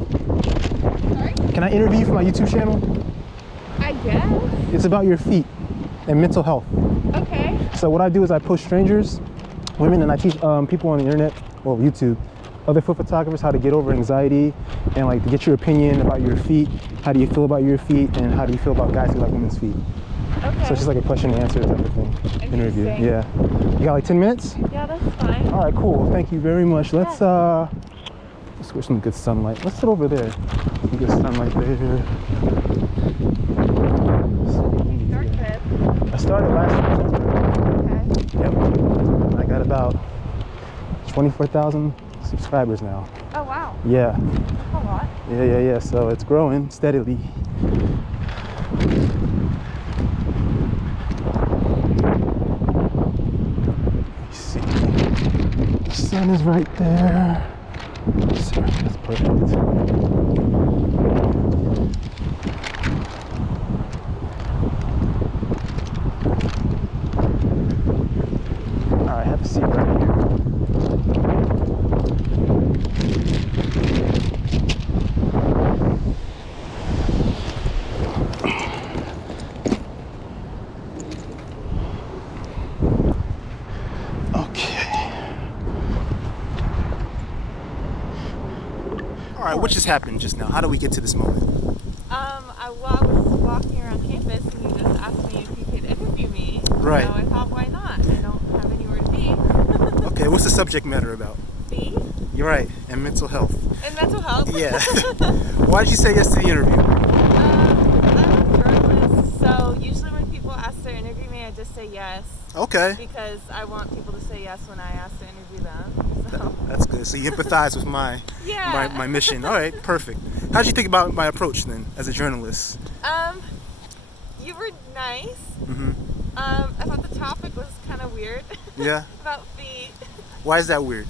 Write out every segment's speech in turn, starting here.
channel? Sorry? Can I interview you for my YouTube channel? I guess. It's about your feet and mental health. Okay. So what I do is I post strangers, women, and I teach people on the internet or YouTube, other foot photographers, how to get over anxiety and like to get your opinion about your feet. How do you feel about your feet, and how do you feel about guys who like women's feet? Okay. So it's just like a question and answer type of thing. Interview. Yeah. You got like 10 minutes? Yeah, that's fine. All right, cool. Thank you very much. Let's get some good sunlight. Let's sit over there. Some good sunlight there. I started last September. Okay. Yep. I got about 24,000 subscribers now. Oh, wow. Yeah. A lot. Yeah. So it's growing steadily. Let's see. The sun is right there. That's perfect. All right, have a seat right here. All right, what just happened just now? How do we get to this moment? I was walking around campus and you just asked me if you could interview me. Right. So I thought, why not? I don't have anywhere to be. Okay, what's the subject matter about? Feet? You're right, and mental health. And mental health? Yeah. Why did you say yes to the interview? I'm a journalist, so usually when people ask to interview me, I just say yes. Okay. Because I want people to say yes when I ask to interview them. So. That's good. So you empathize with my mission. All right, perfect. How did you think about my approach then, as a journalist? You were nice. Mm-hmm. I thought the topic was kind of weird. Yeah. About feet. Why is that weird?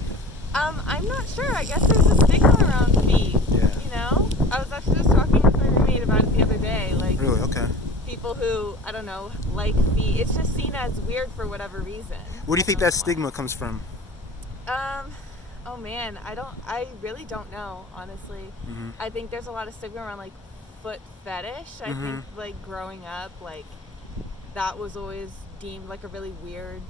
I'm not sure. I guess there's a stigma around feet. Yeah. You know? I was actually just talking with my roommate about it the other day. Like, really? Okay. people who, I don't know, like feet. It's just seen as weird for whatever reason. Where do you think that stigma comes from? Oh man, I really don't know, honestly. Mm-hmm. I think there's a lot of stigma around like foot fetish. I think like growing up, like that was always deemed like a really weird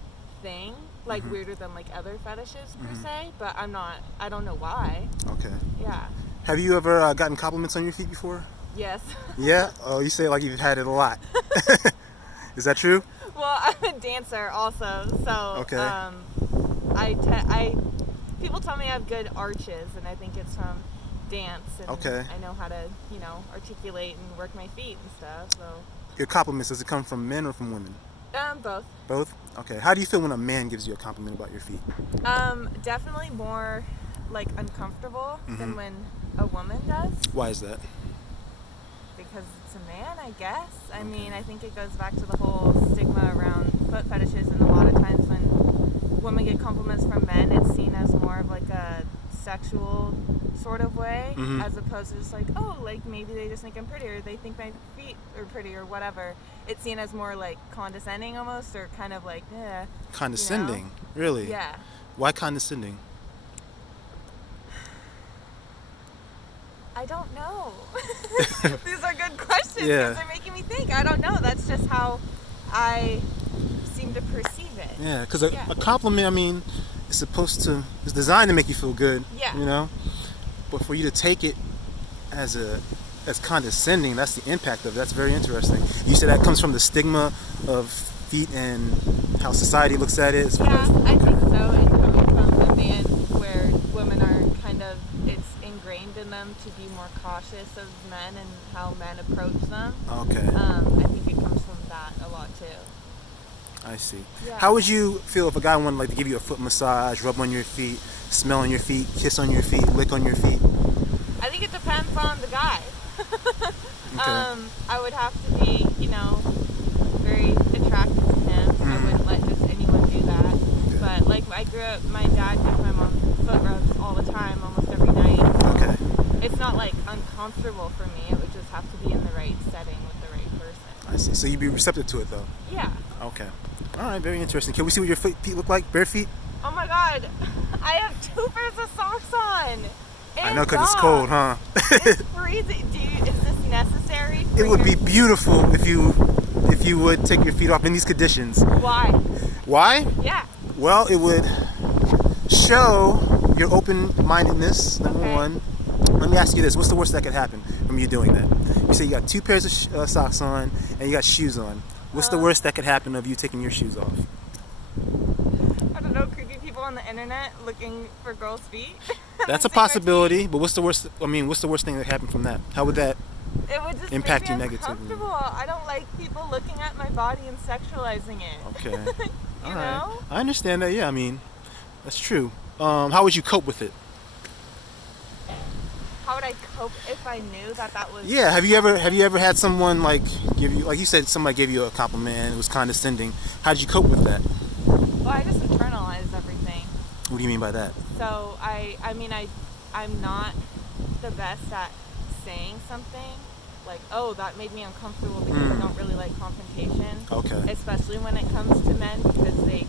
thing, like weirder than like other fetishes per se, but I don't know why. Okay. Yeah. Have you ever gotten compliments on your feet before? Yes. Yeah? Oh, you say it like you've had it a lot. Is that true? Well, I'm a dancer also, so okay. People tell me I have good arches, and I think it's from dance, and okay. I know how to, articulate and work my feet and stuff. So. Your compliments, does it come from men or from women? Both. Both? Okay. How do you feel when a man gives you a compliment about your feet? Definitely more like uncomfortable than when a woman does. Why is that? Because it's a man, I guess. I mean, I think it goes back to the whole stigma around foot fetishes, and a lot of times when women get compliments from men, it's seen as more of like a sexual sort of way, as opposed to just like, oh, like maybe they just think I'm pretty, or they think my feet are pretty, or whatever. It's seen as more like condescending almost, or kind of like, Condescending? Really? Yeah. Why condescending? I don't know. These are good questions because they're making me think. I don't know. That's just how I seem to perceive it. Yeah, because a compliment, I mean, it's designed to make you feel good. Yeah. You know? But for you to take it as condescending, that's the impact of it. That's very interesting. You said that comes from the stigma of feet and how society looks at it. Yeah, I think so. And coming from a man where women are it's ingrained in them to be more cautious of men and how men approach them. Okay. I think it comes from that a lot too. I see. Yeah. How would you feel if a guy wanted like to give you a foot massage, rub on your feet, smell on your feet, kiss on your feet, lick on your feet? I think it depends on the guy. Okay. I would have to be, very attracted to him. I wouldn't let just anyone do that. Okay. But like I grew up, my dad gives my mom foot rubs all the time, almost every night. Okay. It's not like uncomfortable for me. It would just have to be in the right setting with the right person. I see. So you'd be receptive to it though? Yeah. Okay. All right, very interesting. Can we see what your feet look like? Bare feet? Oh my God. I have 2 pairs of socks on. I know, because it's cold, huh? It's freezing. Is this necessary? It would be beautiful if you would take your feet off in these conditions. Why? Why? Yeah. Well, it would show your open-mindedness, number one. Let me ask you this. What's the worst that could happen from you doing that? You say you got 2 pairs of socks on and you got shoes on. What's the worst that could happen of you taking your shoes off? I don't know, creepy people on the internet looking for girls' feet. That's a possibility, but what's the worst thing that could happen from that? How would that it would just impact make you me negatively? uncomfortable. I don't like people looking at my body and sexualizing it. Okay. you know? Right. I understand that. Yeah, I mean, that's true. How would you cope with it? How would I cope if I knew that was? Yeah. Have you ever had someone like give you, like you said, somebody gave you a compliment, it was condescending? How did you cope with that? Well, I just internalized everything. What do you mean by that? So I'm not the best at saying something like, oh, that made me uncomfortable because I don't really like confrontation. Okay. Especially when it comes to men, because they,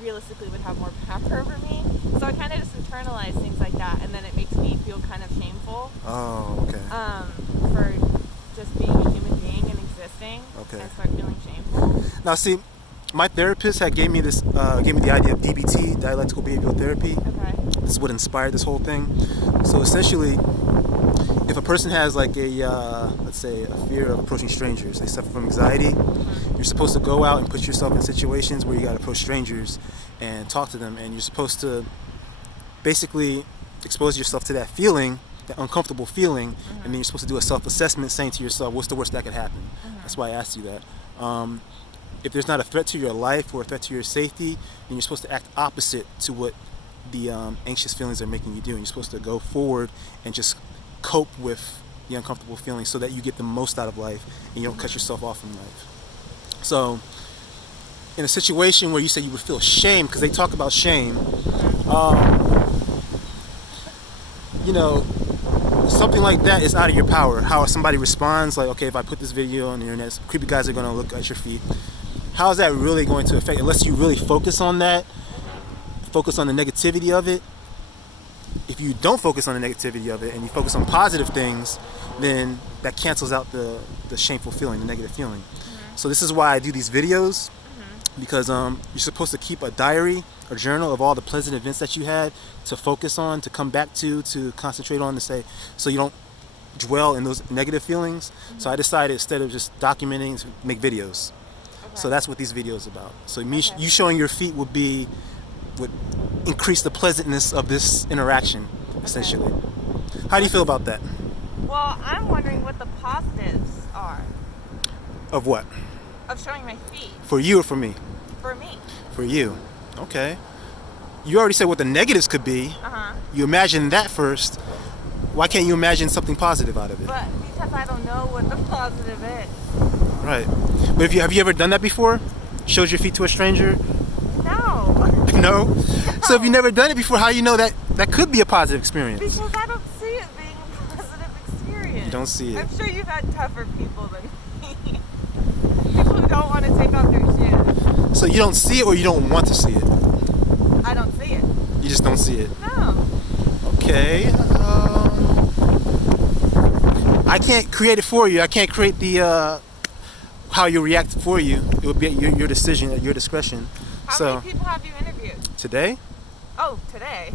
realistically would have more power over me. So I kind of just internalize things like that, and then it makes me feel kind of shameful. Oh, okay. For just being a human being and existing. Okay. I start feeling shameful. Now, see, my therapist gave me the idea of DBT, dialectical behavioral therapy. Okay. This is what inspired this whole thing. So essentially, if a person has like let's say a fear of approaching strangers, they suffer from anxiety, you're supposed to go out and put yourself in situations where you got to approach strangers and talk to them, and you're supposed to basically expose yourself to that feeling, that uncomfortable feeling, and then you're supposed to do a self-assessment saying to yourself, what's the worst that could happen? That's why I asked you that. If there's not a threat to your life or a threat to your safety, then you're supposed to act opposite to what the anxious feelings are making you do, and you're supposed to go forward and just cope with the uncomfortable feelings so that you get the most out of life and you don't cut yourself off from life. So in a situation where you say you would feel shame, because they talk about shame, something like that is out of your power. How somebody responds, like, okay, if I put this video on the internet, creepy guys are going to look at your feet. How is that really going to affect, unless you really focus on that, focus on the negativity of it? If you don't focus on the negativity of it and you focus on positive things, then that cancels out the shameful feeling, the negative feeling. So this is why I do these videos, because you're supposed to keep a diary, a journal of all the pleasant events that you had to focus on, to come back to concentrate on, to say, so you don't dwell in those negative feelings. So I decided, instead of just documenting, to make videos. So that's what these videos are about. So you showing your feet would increase the pleasantness of this interaction, essentially. How do you feel about that? Well, I'm wondering what the positives are. Of what? Of showing my feet. For you or for me? For me. For you. Okay. You already said what the negatives could be. You imagine that first. Why can't you imagine something positive out of it? But because I don't know what the positive is. Right. But have you ever done that before? Showed your feet to a stranger? No. No? So if you've never done it before, how do you know that could be a positive experience? Because I don't see it being a positive experience. You don't see it. I'm sure you've had tougher people than me. People who don't want to take off their shoes. So you don't see it, or you don't want to see it? I don't see it. You just don't see it? No. Okay. I can't create it for you. I can't create the how you react for you. It would be your decision, at your discretion. How many people have you interviewed? Today? Oh, today.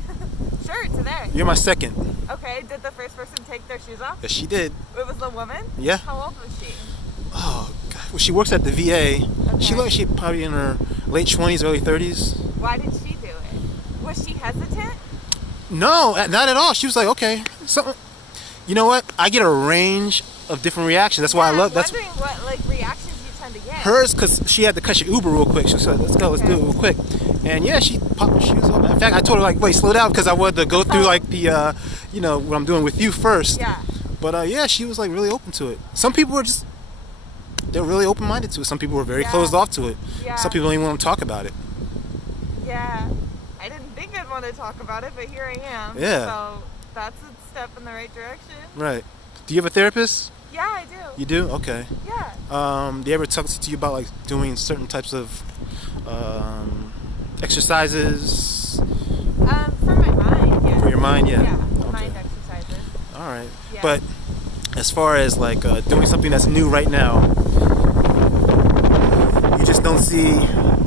Sure, today. You're my second. Okay, did the first person take their shoes off? Yes, she did. It was a woman? Yeah. How old was she? Oh, God. Well, she works at the VA. Okay. She probably in her late 20s, early 30s. Why did she do it? Was she hesitant? No, not at all. She was like, okay. So, you know what? I get a range of different reactions. That's why I love. I'm wondering what reactions you tend to get. Hers, because she had to catch an Uber real quick. She said, let's go, let's do it real quick. And yeah, she popped her shoes off. In fact, I told her, like, wait, slow down, because I wanted to go through like the, what I'm doing with you first. Yeah. But yeah, she was like really open to it. Some people were they're really open-minded to it. Some people were very closed off to it. Yeah. Some people don't even want to talk about it. Yeah. I didn't think I'd want to talk about it, but here I am. Yeah. So that's a step in the right direction. Right. Do you have a therapist? Yeah, I do. You do? Okay. Yeah. Do you ever talk to you about like doing certain types of exercises? For my mind, yeah. For your mind, yeah. Yeah. Okay. right. Yeah. But as far as like doing something that's new right now, you just don't see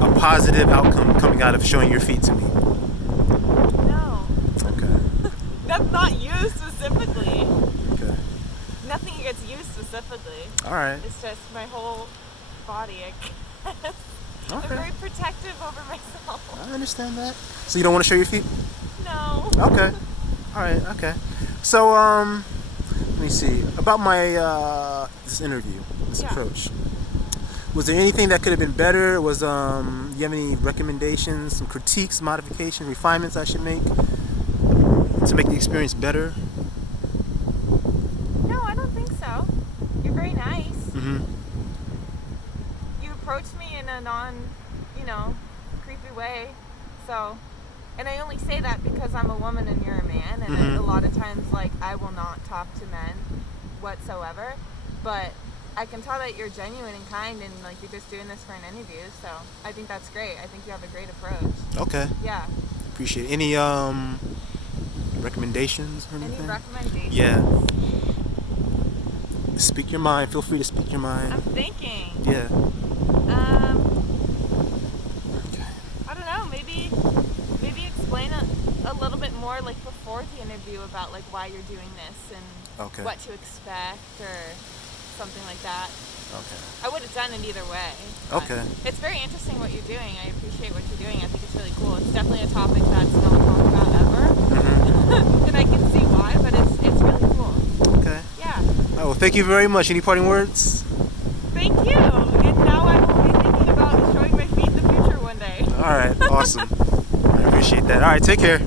a positive outcome coming out of showing your feet to me. No. Okay. That's not you specifically. Okay. Nothing gets you specifically. All right. It's just my whole body, I guess. Okay. I'm very protective over myself. I understand that. So you don't want to show your feet? No. Okay. All right. Okay. So let me see about my this interview, this approach. Was there anything that could have been better? Was you have any recommendations, some critiques, modifications, refinements I should make to make the experience better? No, I don't think so. You're very nice. Mm-hmm. You approached me in a creepy way. So, and I only say that because I'm a woman and you're a man, and a lot of times, like, I will not talk to men whatsoever. But I can tell that you're genuine and kind, and like you're just doing this for an interview. So I think that's great. I think you have a great approach. Okay. Yeah. Appreciate it. Any recommendations or anything? Any recommendations? Yeah. Speak your mind. Feel free to speak your mind. I'm thinking. Yeah. I don't know. Maybe explain a little bit more, like before the interview, about like why you're doing this and what to expect or something like that. Okay. I would have done it either way. Okay. It's very interesting what you're doing. I appreciate what you're doing. I think it's really cool. It's definitely a topic that's not talked about ever, and I can see why. But it's really cool. Okay. Yeah. Oh, well, thank you very much. Any parting words? Thank you. And now I will be thinking about showing my feet in the future one day. All right. Awesome. I appreciate that. All right. Take care.